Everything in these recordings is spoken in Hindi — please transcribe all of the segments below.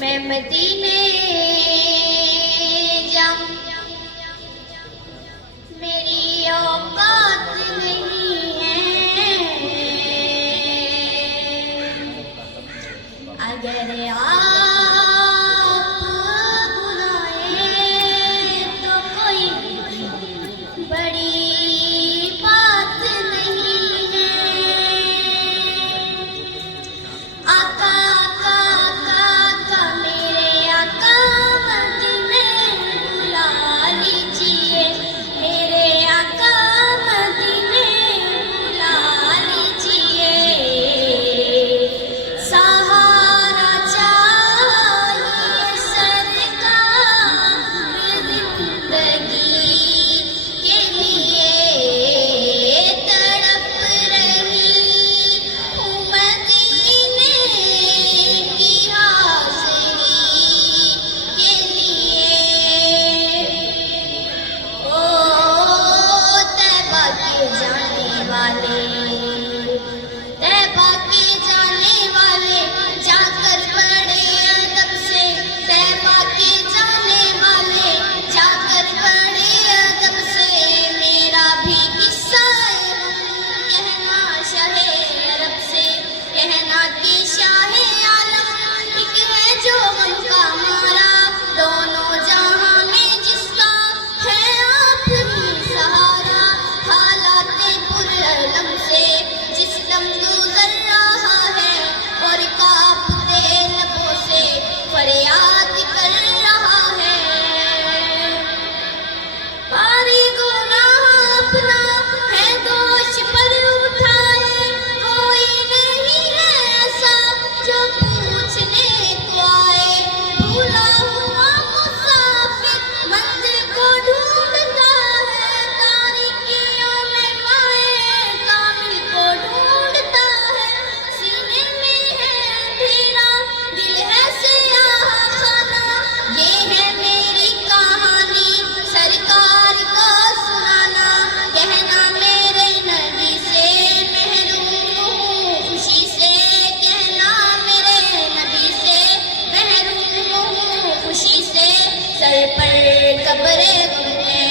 मैं मदीने जाऊं, मेरी औकात नहीं है। अगर आप बुलाए तो कोई बड़ी बात नहीं है। आका आका आका आका मेरे आका मदीने बुला लीजिए, मेरे आका मदीने बुला लीजिए। सहारा चाहिए सरकार जिंदगी के लिए, तड़प रही हूँ मदीने की हाज़िरी के लिए। ओ तैबा के जाने वाले, तैबा के जाने वाले, जाकर पढ़े अदब से। तैबा के जाने वाले, जाकर पढ़े अदब से। मेरा भी किस्सा कहना शाहे अरब से, कहना कि शाहे आलम एक है जो गम का मारा, दोनों जहां में जिसका है आप ही सहारा। हालाते पुरअलम से जिस दम गुजर रहा है, और कांपते लबों से फरियाद कर रहा है। भारी गुनाह अपना है दोष पर उठाए, कोई नहीं है ऐसा जो पूछने को आए। भूला हुआ मुसाफिर मंजिल को ढूंढता है, तारीकियों में माए कामिल को ढूंढता है। सीने में है अंधेरा, दिल है सियाह खाना, ये है मेरी कहानी सरकार को सुनाना। कहना मेरे नबी से महरूम हूँ खुशी से, कहना मेरे नबी से महरूम हूँ खुशी से। सर पर कब्रे गम है,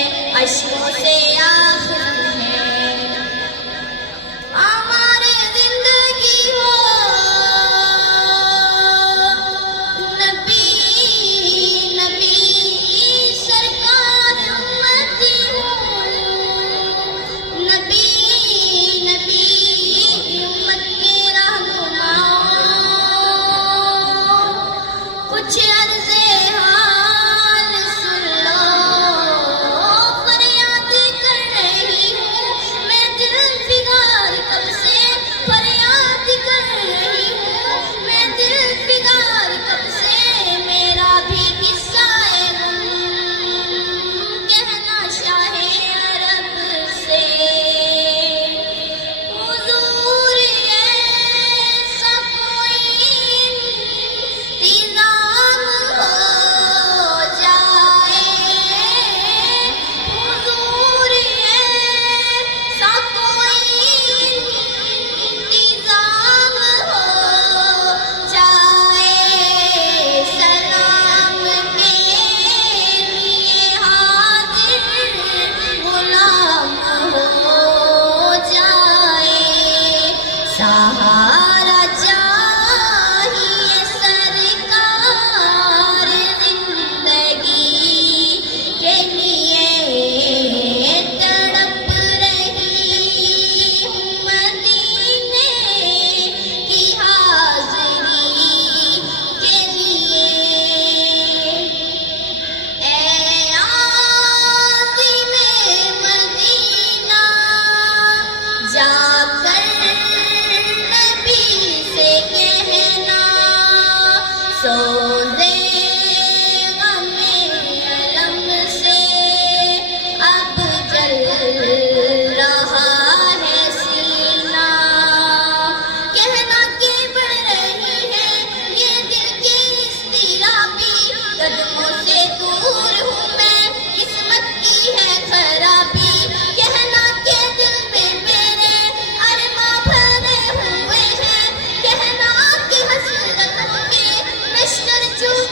अश्कों से आखिर है। हमारे जिंदगी हो नबी नबी सरकार उम्मती हूँ, नबी नबी उम्मत के रहनुमा। कुछ अर्ज़े हाल सुन लो, फरियाद कर रही हूँ मैं दिल बिगाड़ कब से। फरियाद कर रही हूँ मैं दिल बिगाड़ कब से। मेरा भी किस्सा है गम, कहना शाहे अरब से। हुजूर ऐसा कोई इंतज़ाम हो जाए, हुजूर ऐसा कोई इंतज़ाम हो जाए। सलाम के लिए हाज़िर गुलाम हो जाए। सहारा चाहिए सरकार जिंदगी के लिए, तड़प रही हूँ मदीने की हाज़िरी के लिए। ऐ आज़िमे मदीना, जाकर नबी से कहना, सोज़े गमे अलम से अब जल रहा है सीना। कहना कि बढ़ रही है ये दिल की इज़्तिराबी, कदमों से दूर हूँ मैं किस्मत की है खराबी। कहना कि दिल में मेरे अरमा भरे हुए हैं, कहना कि हसरतों के लश्कर चूके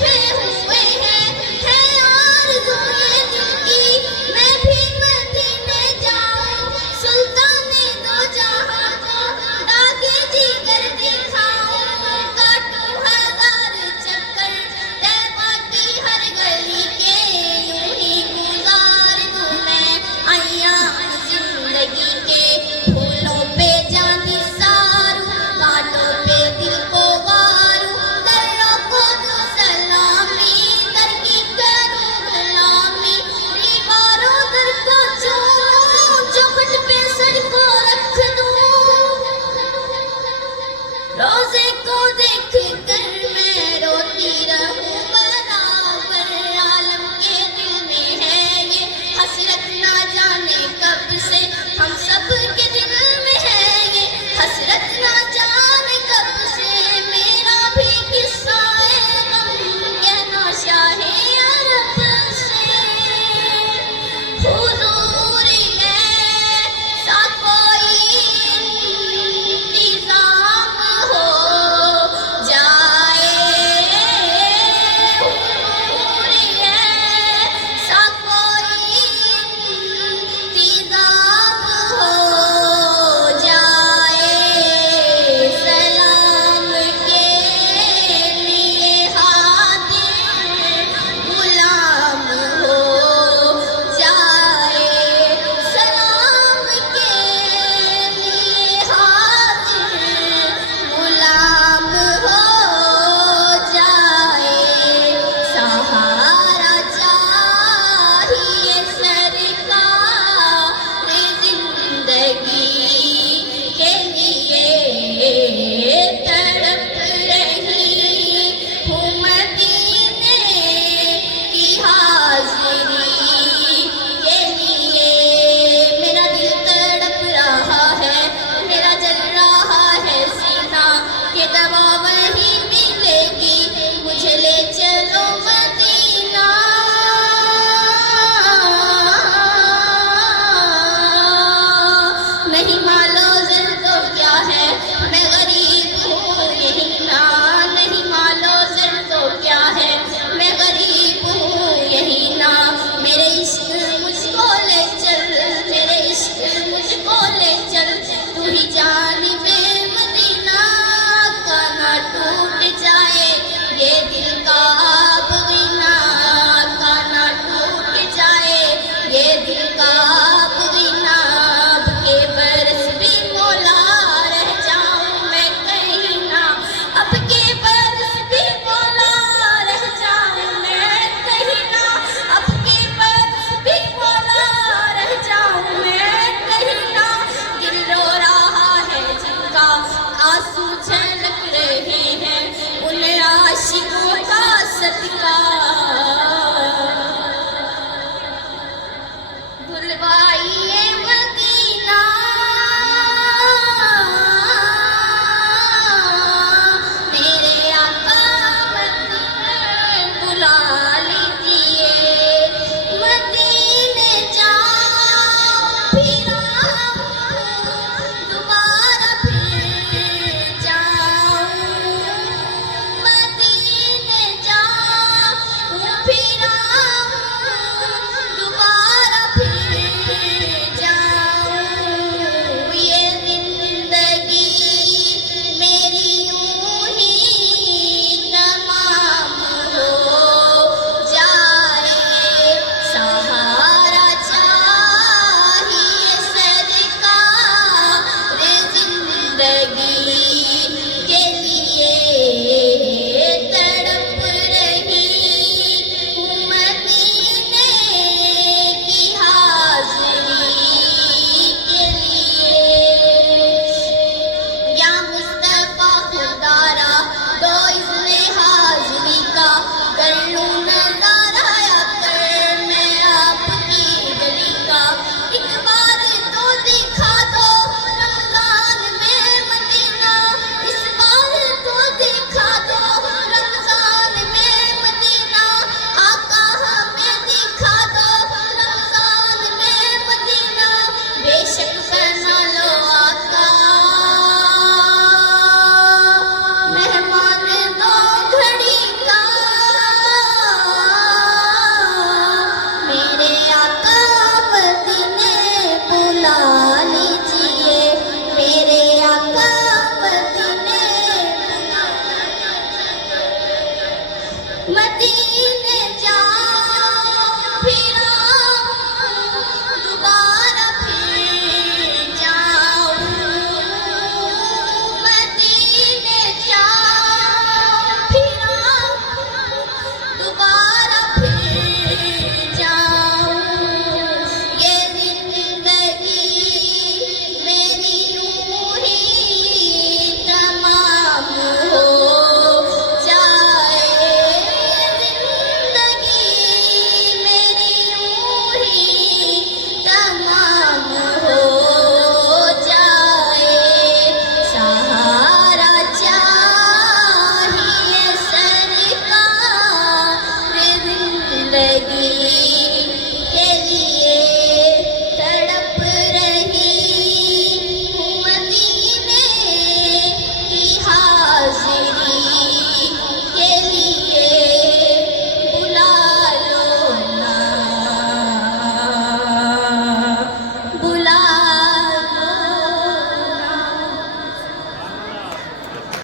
मदीने जाओ फिर